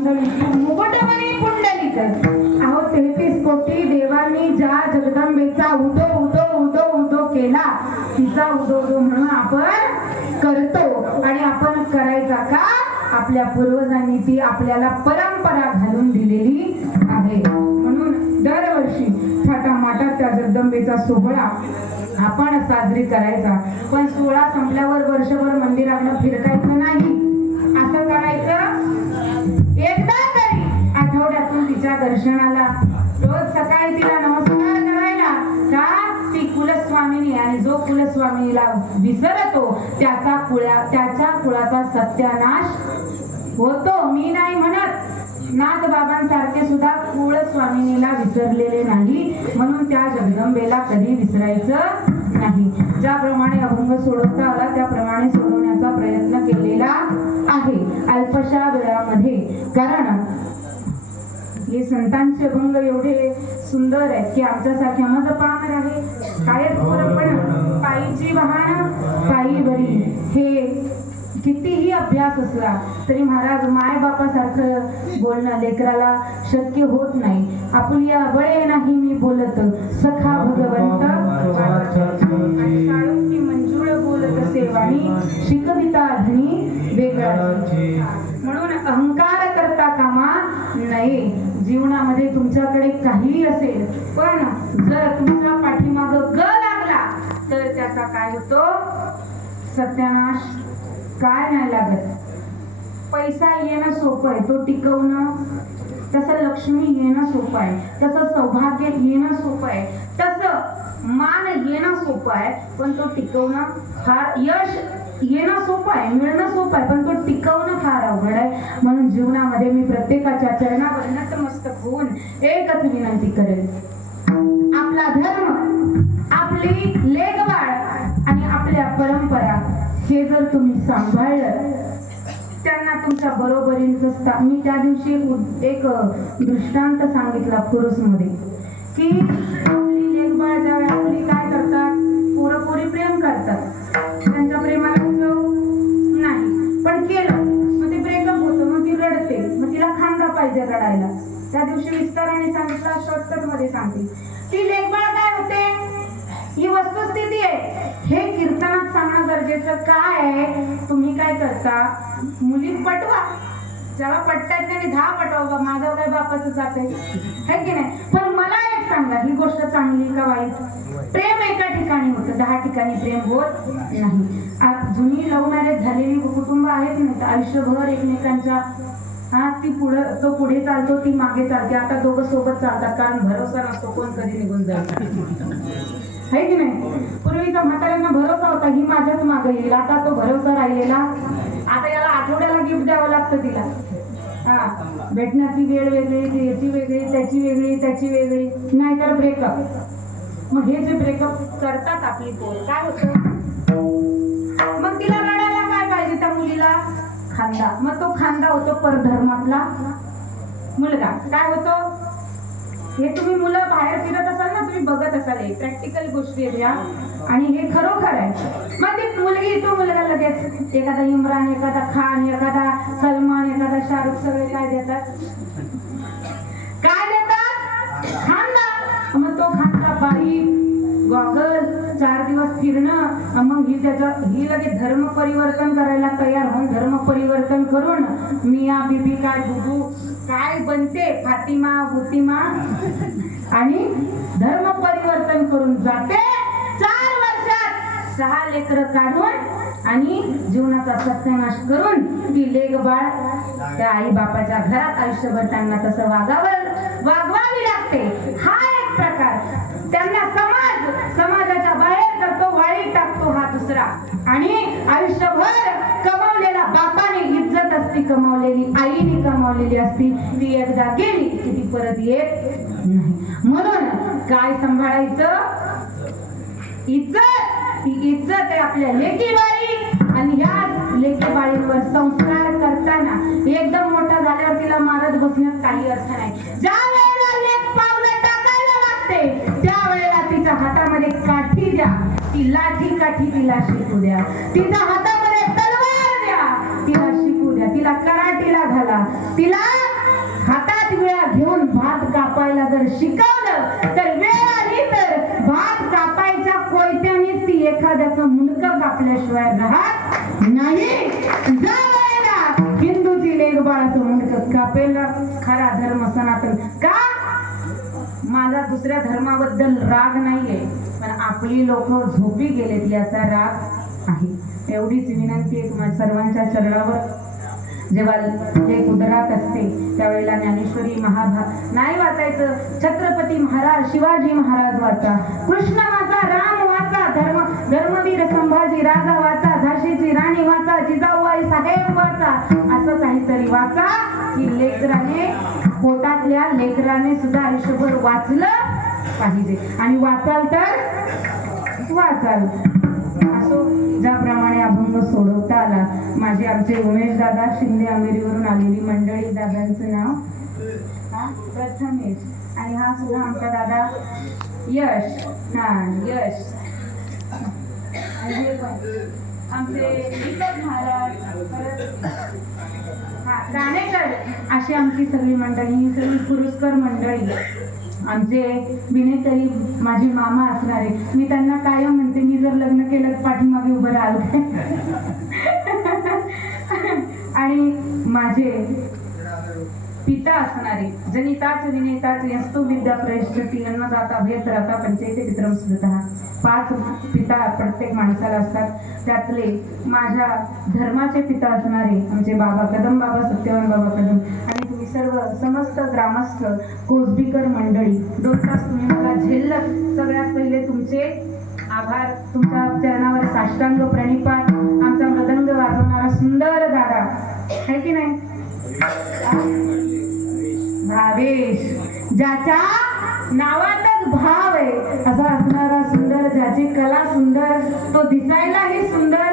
कुंडलिकी मुकुटमणी पुंडलिक. अहो 33 कोटी देवांनी ज्या जगदंबेचा उदो उदो उदो उदो केला, तिचा उदो उदो म्हणून आपण करतो. आणि आपण करायचा का? आपल्या पूर्वजांनी ती आपल्याला परंपरा घालून दिलेली आहे. म्हणून दरवर्षी थाटामाटात त्या जगदंबेचा सोहळा आपण साजरी करायचा. पण सोहळा संपल्यावर वर्षभर मंदिराकडे फिरकायचं नाही. असं करायचं एकदा तरी आठवड्यातून तिच्या दर्शनाला, रोज सकाळी तिला नमस्कार करायला. का? ती कुलस्वामिनी, आणि जो कुलस्वामिनीला विसरतो त्याच्या कुळाचा सत्यानाश होतो. मी नाही म्हणत, नाथ बाबांसारखे सुद्धा कुलस्वामिनीला विसरलेले नाही. म्हणून त्या जगदंबेला कधी विसरायचं नाही. ज्याप्रमाणे अभंग सोडवता आला त्याप्रमाणे सोडवण्याचा प्रयत्न केलेला आहे अल्पशा वेळामध्ये. कारण हे संतांचे अभंग एवढे सुंदर आहेत की आमच्यासारखे माझं पामर आहे काय पण पायीची वाहन पायी बरी. हे कितीही अभ्यास असला तरी महाराज मायबापासारखं बोलणं लेकराला शक्य होत नाही. आपुलिया बळे नाही मी बोलत सखा भगवंत साळुंकी मंजूळ बोलत सेवाणी शिकविता धनी वेगळा. म्हणून अहंकार करता कामा नये. जीवनामध्ये तुमच्याकडे काही असेल पण जर तुमच्या पाठीमाग ग लागला तर त्याचा काय होतो? सत्यानाश. काय नाही लागत. पैसा येणं सोपं आहे, तो टिकवणं. तसं लक्ष्मी येणं सोपं आहे, तसं सौभाग्य येणं सोपं आहे, तसं मान येणं सोपं आहे, पण तो टिकवणं फार. यश येणं सोपं आहे, मिळणं सोपं आहे, पण तो टिकवणं फार अवघड आहे. म्हणून जीवनामध्ये मी प्रत्येकाच्या चरणावर नतमस्तक होऊन एकच विनंती करेन, आपला धर्म, आपली लेकबाळ आणि आपल्या परंपरा हे जर तुम्ही सांभाळलं, त्यांना तुमच्या बरोबरीचं. मी त्या दिवशी एक दृष्टांत सांगितला पुरुषमध्ये की आपली लेकबाळ ज्यावेळी आपली काय करतात, पोरपोरी प्रेम करतात, त्यांच्या प्रेमाला चव नाही, पण केलं मग ते ब्रेकअप होतं, मग ती रडते, मग तिला खांदा पाहिजे रडायला. त्या दिवशी विस्ताराने सांगितला, शॉर्टकट मध्ये सांगते. ती लेकबाळ काय होते ही वस्तुस्थिती आहे. हे कीर्तनात सांगणं गरजेचं काय आहे? तुम्ही काय करता, मुली पटवा, ज्याला पटतात त्याने 10 पटवा. माझं काय बापाचं जाते है की नाही? पण मला एक सांगा, ही गोष्ट चांगली का वाईट? प्रेम एका ठिकाणी होतं, 10 ठिकाणी प्रेम होत नाही. आज जुनी लव्ह मॅरेज झालेली कुटुंब आहेत ना, आयुष्यभर एकमेकांच्या तो पुढे चालतो, ती मागे चालते. आता दोघं सोबत चालतात कारण भरोसा नसतो कोण कधी निघून जाईल है की नाही? पूर्वीचा म्हाताऱ्यांना भरोसा होता ही माझ्याच मागे येईल. आता तो भरोसा राहिलेला. आता याला आठवड्याला गिफ्ट द्यावं लागतं तिला. भेटण्याची वेळ वेगळी, याची वेगळी, त्याची वेगळी, त्याची वेगळी, नाहीतर ब्रेकअप. मग हे जे ब्रेकअप करतात आपली पोर, काय होतं? मग तिला रडायला काय पाहिजे त्या मुलीला? खांदा. मग तो खांदा होतो परधर्मातला मुलगा. काय होतो? हे तुम्ही मुलं बाहेर फिरत असाल ना, तुम्ही बघत असाल, हे प्रॅक्टिकल गोष्टी आहेत या, आणि हे खरोखर आहे. मग ती मुलगी, तो मुलगा लगेच एखादा इम्रान, एखादा खान, एखादा सलमान, एखादा शाहरुख, सगळे काय देतात? काय देतात? खांदा. मग तो खांदा बारीक, गॉगल, 4 दिवस फिरणं, मग ही लगेच धर्म परिवर्तन करायला तयार होऊन धर्म परिवर्तन करून मिया बीबी काय बुबू काय बनते, फातिमा बुतिमा, आणि धर्म परिवर्तन करून जाते. 4 वर्षात 6 लेकरं काढून आणि जीवनाचा सत्यानाश करून ती लेकबाळ त्या आई बापाच्या घरात आयुष्यभर त्यांना तसं वागवावी लागते. हा एक प्रकार. त्यांना समाजाच्या बाहेर करतो, वाळीत टाकतो, हा दुसरा. आणि आयुष्यभर कमावलेला बापाने इज्जत असती कमावलेली, आईने कमावलेली असती, ती एकदा गेली की ती परत येत नाही. म्हणून काय सांभाळायचं? इज्जत. ती इज्जत आहे आपल्या लेकीबाळी, आणि ह्या लेकीबाळींवर संस्कार करताना एकदम मोठा झाल्यावर तिला मारत बसण्यात काही अर्थ नाही. ज्या वेळेला लेक पावलं टाकायला लागते त्यावेळेला तिच्या हातामध्ये काठी द्या, ती लाठी काठी तिला शिकू द्या, तिच्या हातामध्ये तलवार द्या, तिला शिकू द्या, तिला कराटीला घाला, तिला कापायला जर शिकवलं तर वेळ आली तर भात कापायच्या कोयत्याने ती एखाद्याचं मुंडकं कापल्याशिवाय राहत नाही. जावयाला हिंदूची लेखबाळाचं मुंडकं कापेल खरा धर्म सनातन. का? माझा दुसऱ्या धर्माबद्दल राग नाहीये, पण आपली लोक झोपी गेलेत याचा राग आहे. एवढीच विनंती आहे तुम्हाला सर्वांच्या चरणावर. जेव्हा लेख उदरात असते त्यावेळेला ज्ञानेश्वरी महाभारत नाही वाचायचं. छत्रपती महाराज शिवाजी महाराज वाचा, कृष्ण वाचा, राम वाचा, धर्मवीर संभाजी राजा वाचा, झाशीची राणी वाचा, जिजाऊबाई साहेब वाचा. असं काहीतरी वाचा की लेकराने, पोटातल्या लेकराने सुद्धा आयुष्यभर वाचलं पाहिजे. आणि वाचाल तर वाचाल. असो, ज्याप्रमाणे अभंग सोडवता आला. माझे आमचे उमेश दादा शिंदे अमेरीवरून आलेली मंडळी. दादांचं नाव प्रथमेश, आणि हा सुद्धा आमचा दादा यश. यश. आमचे दीपक महाराज, गाणेकर. अशी आमची सगळी मंडळी, ही सगळी पुरस्कार मंडळी. आमचे विनेकरी माझे मामा असणारे. मी त्यांना कायम म्हणते, मी जर लग्न केलं पाठीमागे उभं राहाल. आणि माझे पिता असणारे जनिताच विनेताच यस्तु विद्या प्रयश्चती अन्नदाता भेदराता पंचायती पितरम स्मृतः. 5 पिता प्रत्येक माणसाला असतात. त्यातले माझ्या धर्माचे पिता असणारे आमचे बाबा कदम बाबा, सत्यवान बाबा कदम. आणि तुम्ही सर्व समस्त ग्रामस्थ कोसबीकर मंडळी. 2 तास तुम्ही मला झेललं. सगळ्यात पहिले तुमचे आभार. तुमच्या चरणावर साष्टांग प्रणिपात. आमचा मृदंग वाजवणारा सुंदर दादा आहे की नाही, भावेश, ज्याच्या नावातच भाव आहे असा असणारा सुंदर, ज्याची कला सुंदर, तो दिसायलाही सुंदर